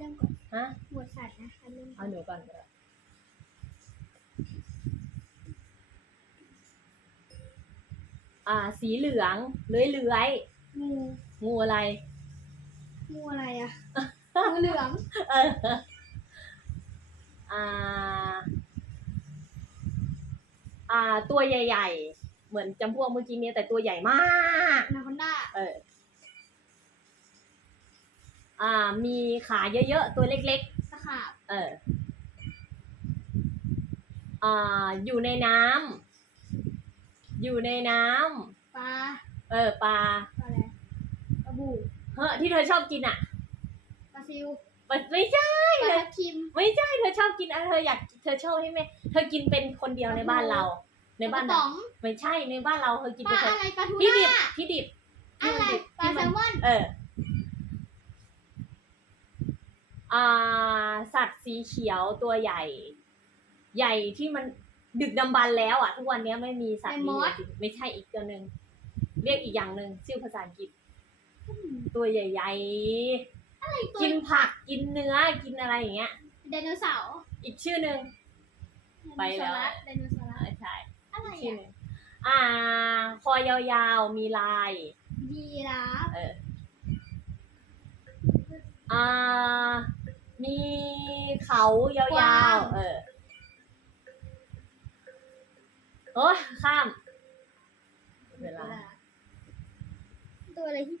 เริ่มก่อนฮะหมวดสัตว์นะคะเริ่มก่เอาอนหนูก่อนก็ได้อ่า สีเหลืองเลื้อยเลื้อยงูๆงูอะไร งูอะไรอะงูเหลืองเอออ่า อ่า ตัวใหญ่ ๆ เหมือนจำพวกเมื่อกี้เนี่ยแต่ตัวใหญ่มากอนาคอนด้าเออ อ่า มีขาเยอะๆ ตัวเล็กตะขาบๆ เอออ่าอยู่ในน้ำอยู่ในน้ำปลาเออปลาปลาอะไรปลาบูเฮ้อที่เธอชอบกินอะปลาซิวมันไม่ใช่ ปลาทับทิมไม่ใช่เธอชอบกินอะไรเธออยากเธอชอบให้แม่เธอกินเป็นคนเดียวในบ้านเรา ในบ้านปลาเราป๋องไม่ใช่ในบ้านเราเธอกินปเป็ลานคนอะไรปลาทูพี่ดิบน่าพี่ดิบอะไรพี่ดิบปลาที่แซมันลมอนเออ อ่า สัตว์สีเขียวตัวใหญ่ ใหญ่ที่มันดึกดำบรรพ์แล้วอะ ทุกวันนี้ไม่มีสัตว์นี้เลยไม่ใช่อีกตัวหนึ่งเรียกอีกอย่างหนึ่งชื่อภาษาอังกฤษ ตัวใหญ่ตัวๆกินผักกินเนื้อกินอะไรอย่างเงี้ย ไดโนเสาร์อีกชื่อหนึ่ง ไปแล้ว ไดโนเสาร์อ่าใช่อะไรชื่ออะหนึ่งอ่า คอยาวๆมีลาย ยีราฟเอออ่า มีเขายาวๆเออโอ้ยข้าม เวลา ตัวอะไรที่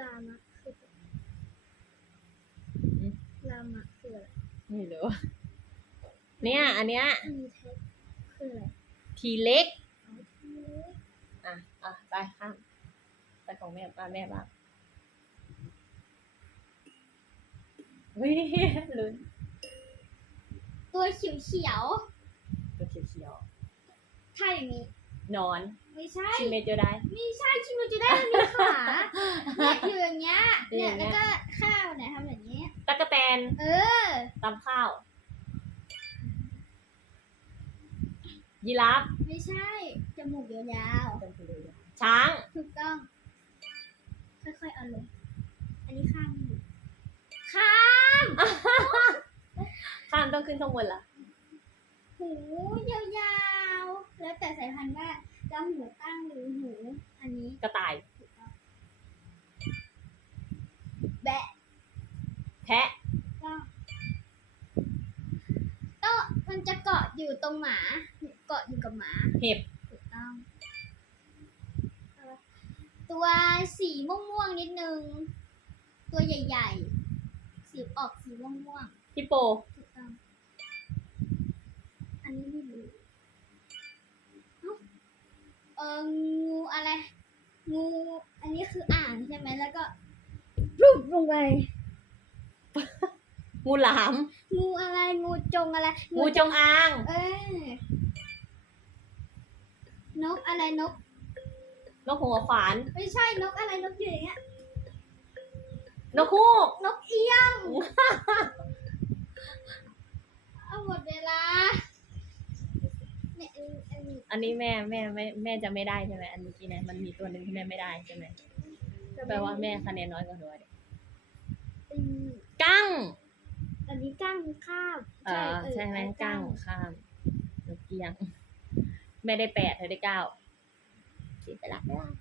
ลามะคืออืมลามะคืออะไรไม่รู้เนี่ย อันเนี้ยมีเทคคืออะไรทีเล็ก อ๋อทีเล็กอะ อะ ไปข้าม ไปของแม่ป้าแม่บ้าง เฮ้ยลุ้นตัวเขียวเขียวตัวเขียวๆถ้าอย่างนี้ๆนอน ไม่ใช่ ชิเมโจได ไม่ใช่ชิมันจะได้มันมีขาเนี่ยอยู่อย่างเงี้ยอยู่เนี่อยย่างเงี้แล้วยก็ข้าวเนี่ยทำแบบนี้ตะกะแตนเออ ตำข้าว ยีราฟไม่ใช่จมูกยาวช้าง ๆถูกต้อง ค่อยๆเอาลงอันนี้ข้ามอยู่ข้าม ข้าม ต้องขึ้นข้างบนเหรอหูยาวๆ แล้วแต่สายพันธุ์ว่าจะหูตั้งหรือหูอันนี้กระต่ายถูกต้องแบะแพะ ก็ก็มันจะเกาะอยู่ตรงหมา เกาะอยู่กับหมาเห็บ ถูกต้องเอาละตัวสีม่วงๆนิดนึง ตัวใหญ่ๆ สีออกสีม่วงฮิปโปๆ ถูกต้องอันนี้ ไม่รู้เอ้าเอองูอะไร งู อันนี้คืออ่างใช่ไหมแล้วก็รูปลงไปงูหลาม งูอะไรงูจงอะไรงูจงอาง เอ้ยนกอะไรนก นกหัวขวาน ไม่ใช่นกอะไรนกอยู่อย่างเงี้ยนกฮูกนกเอี้ยง เอาหมดเวลาเนี่ย อันนี้อันนี้อันนี้แม่แม่แม่แม่จะไม่ได้ใช่ไหมอันเมื่อกี้เนะมันมีตัวหนึ่งที่แม่ไม่ได้ใช่ไหมแปลว่าแม่คะแนนน้อยกว่าหนูอะดิเป็นกั้งอันนี้ก้างข้าวเออเออใช่ไหมอันกั้งข้ามนกเกียงแม่ได้แปดเธอได้เก้าโอเคไปละบ๊ายบาย